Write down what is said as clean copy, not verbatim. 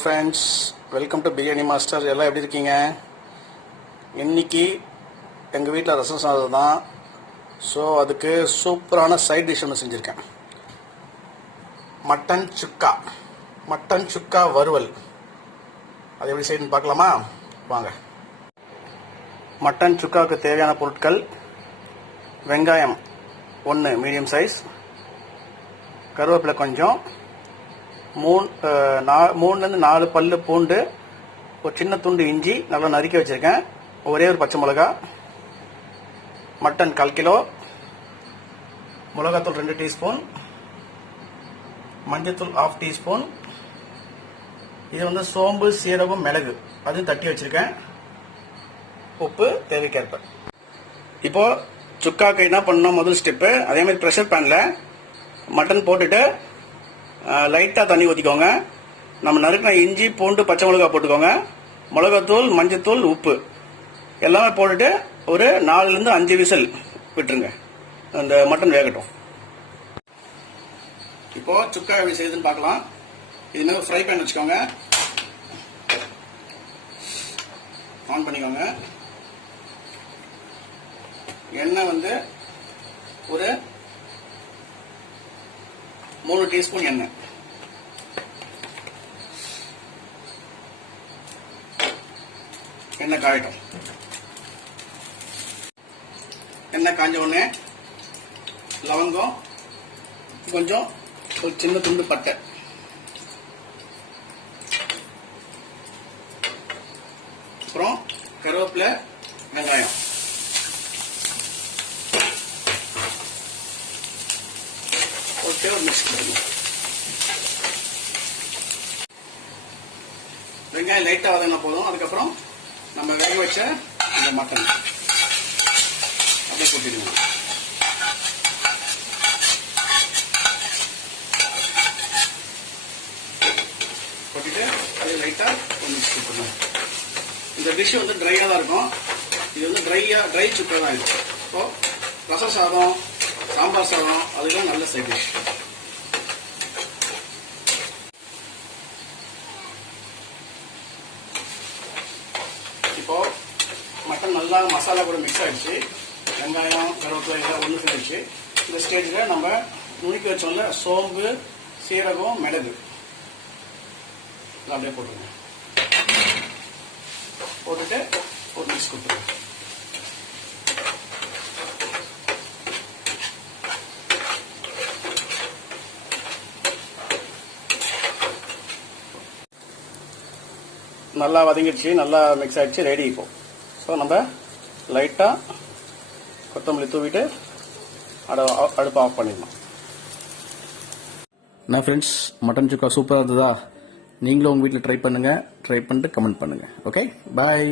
Friends, welcome to biryani master. எல்லாம் எப்படி இருக்கீங்க? இன்னைக்கு எங்கள் வீட்டில் ரசம் சாதம் தான். ஸோ அதுக்கு சூப்பரான சைட் டிஷ் ஒன்று செஞ்சுருக்கேன். மட்டன் சுக்கா வறுவல். அது எப்படி செய்யணும்னு பார்க்கலாமா? வாங்க. மட்டன் சுக்காவுக்கு தேவையான பொருட்கள்: வெங்காயம் 1 மீடியம் சைஸ், கருவேப்பிலை கொஞ்சம், 3 4 பல்லு பூண்டு, ஒரு சின்ன துண்டு இஞ்சி நல்லா நறுக்கி வச்சுருக்கேன், ஒரே ஒரு பச்சை மிளகா, மட்டன் 1/4 கிலோ, மிளகாத்தூள் 2 டீஸ்பூன், மஞ்சத்தூள் 1/2 டீஸ்பூன். இது சோம்பு, சீரகம், மிளகு அதையும் தட்டி வச்சுருக்கேன். உப்பு தேவைக்கேற்ப. இப்போ சுக்காக்கு என்ன பண்ணணும்? முதல் ஸ்டெப்பு, அதே மாதிரி ப்ரெஷர் பேனில் மட்டன் போட்டுட்டு லைட்டாக தண்ணி ஊற்றிக்கோங்க. நம்ம நறுக்கின இஞ்சி, பூண்டு, பச்சை மிளகா போட்டுக்கோங்க. மிளகாத்தூள், மஞ்சத்தூள், உப்பு எல்லாமே போட்டுட்டு ஒரு 4 to 5 விசில் விட்டுருங்க. அந்த மட்டன் வேகட்டும். இப்போ சுக்கா எப்படி செய்யுதுன்னு பார்க்கலாம். இது மாதிரி ஃப்ரை பேன் வச்சுக்கோங்க. ஆன் பண்ணிக்கோங்க. எண்ணெய் ஒரு 3 டீஸ்பூன் எண்ணெய். எண்ணெய் காயட்டும். எண்ணெய் காஞ்ச உடனே லவங்கம், கொஞ்சம் ஒரு சின்ன துண்டு பட்டை, அப்புறம் கருவேப்பிலை, வெங்காயம், ஓகே, ஒரு மிக்ஸ் பண்ணுங்க. வெங்காயம் லைட்டாக வதங்கினா போதும். அதுக்கப்புறம் நம்ம வேக வச்ச இந்த மட்டன் அப்படியே போட்டுடுங்க. போட்டுட்டு அப்படியே லைட்டாக கொஞ்சம் மிக்ஸ் பண்ணுங்க. இந்த டிஷ் ட்ரையாக தான் இருக்கும். இது ட்ரை சுக்கா தான் இருக்கும். இப்போ ரசம் சாதம், சாம்பார் சாதம் அதுக்கெல்லாம் நல்ல சைட் டிஷ். இப்போ மட்டன் நல்லா மசாலா கூட மிக்ஸ் ஆகிடுச்சு. வெங்காயம், கருவேப்பிலை எல்லாம் ஒன்று சேர்ந்துச்சு. இந்த ஸ்டேஜில் நம்ம நுணுக்கி வச்சோம்ல சோம்பு, சீரகம், மிளகு அப்படியே போட்டுருங்க. போட்டுட்டு ஒரு மிக்ஸ் கொடுத்துருங்க. நல்லா வதங்கிடுச்சு, நல்லா மிக்ஸ் ஆகிடுச்சு, ரெடி. இப்போ ஸோ நம்ம லைட்டாக கொத்தமல்லி தூவிட்டு அடுப்பை ஆஃப் பண்ணிடலாம். நான் ஃப்ரெண்ட்ஸ், மட்டன் சுக்கா சூப்பராக இருந்ததா? நீங்களும் உங்கள் வீட்டில் ட்ரை பண்ணுங்கள். ட்ரை பண்ணிட்டு கமெண்ட் பண்ணுங்கள். ஓகே, பாய்.